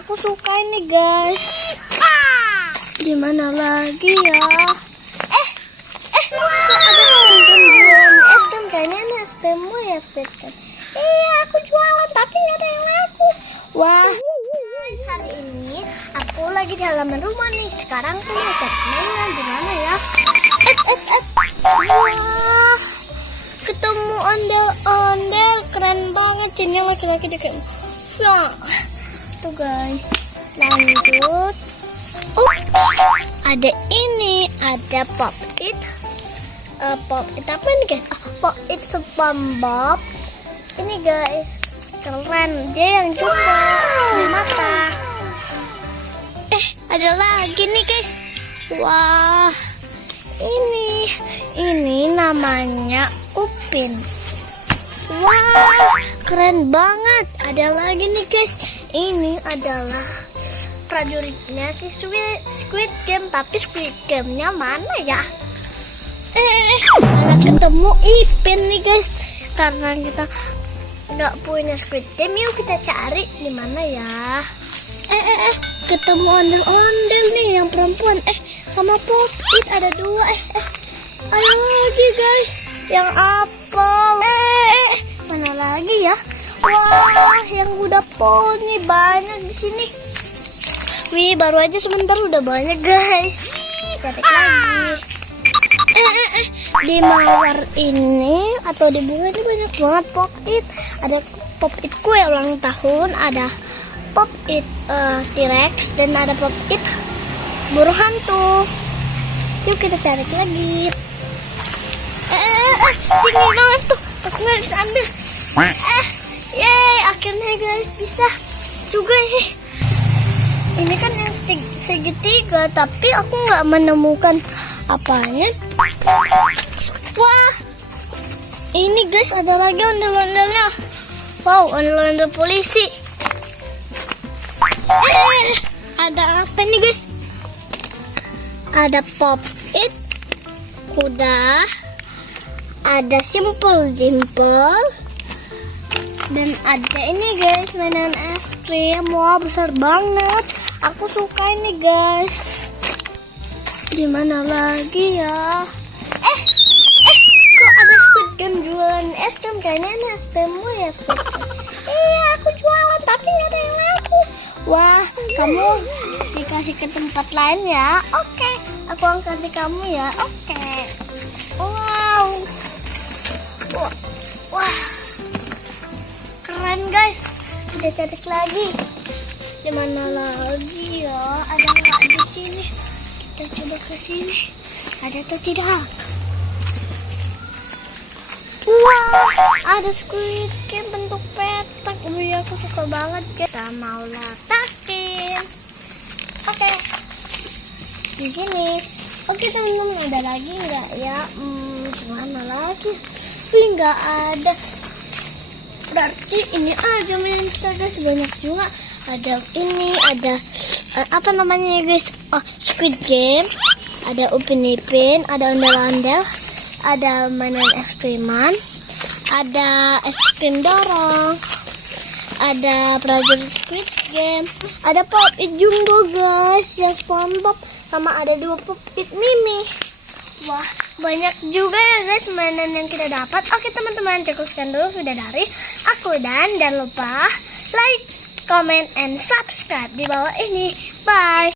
Aku suka ini guys. Di mana lagi ya? Kok ada jualan es krim? Kayaknya ini es krimmu ya, Squid Game. Iya, aku jualan tapi nggak ada yang laku. Wah, guys, hari ini aku lagi di halaman rumah nih. Sekarang aku mau cek mainan di mana ya? Wah, ketemu ondel-ondel, keren banget. Cinnya laki-laki dia kayak tuh guys. Lanjut. Ada ini, ada Pop It. Pop It apa ini guys? Pop It SpongeBob. Ini guys, keren. Dia yang juga di mata. Ada lagi nih guys. Wah, ini namanya Upin. Wah, keren banget. Ada lagi nih guys. Ini adalah prajuritnya si Squid Game, tapi Squid Game-nya mana ya? Malah ketemu Ipin nih guys. Karena kita nggak punya Squid Game, yuk kita cari di mana ya? Ketemu ondel-ondel nih yang perempuan. Sama Pop It ada dua. Ayo lagi guys. Yang apa? Mana lagi ya? Wah, yang udah poni banyak di sini. Wih, baru aja sebentar udah banyak guys. Cari lagi. Di mawar ini atau di bunga ini banyak banget Pop It. Ada Pop It kue ulang tahun, ada Pop It T-Rex, dan ada Pop It burung hantu. Yuk kita cari lagi. Tinggi banget tuh, aku nggak bisa ambil. Yeay, akhirnya guys bisa juga nih. Ini kan yang segitiga, tapi aku nggak menemukan apanya. Wah, ini guys ada lagi ondel-ondelnya. Wow, ondel-ondel polisi. Ada apa nih guys? Ada Pop It kuda, ada Simple Dimple, dan ada ini guys mainan es krim. Wah, besar banget. Aku suka ini guys. Di mana lagi ya? Kok ada Squid Game jualan es krim? Kayaknya ini es krimmu ya, Squid Game. Iya, aku jualan tapi nggak ada yang laku. Wah, kamu dikasih ke tempat lain ya? Oke, aku angkat di kamu ya. Oke. Wow. Wah. Keren guys. Kita cari lagi. Di mana lagi ya? Ada nggak di sini? Kita coba ke sini. Ada atau tidak? Wah, ada Squid Game bentuk petak. Wih, aku suka banget. Kita mau letakin. Oke. Di sini. Oke teman-teman, ada lagi nggak ya? Mana lagi? Wih, nggak ada. Berarti ini aja mainan kita guys, banyak juga. Ada ini, ada apa namanya guys? Squid Game. Ada Upin Ipin, ada ondel-ondel, ada mainan es kriman, ada es krim dorong, ada prajurit Squid Game, ada Pop It Jumbo guys, yang SpongeBob, sama ada 2 Pop It Mimi. Wah, banyak juga ya guys mainan yang kita dapat. Oke teman-teman, cukup sekian dulu video dari aku, dan jangan lupa like, comment, and subscribe di bawah ini. Bye.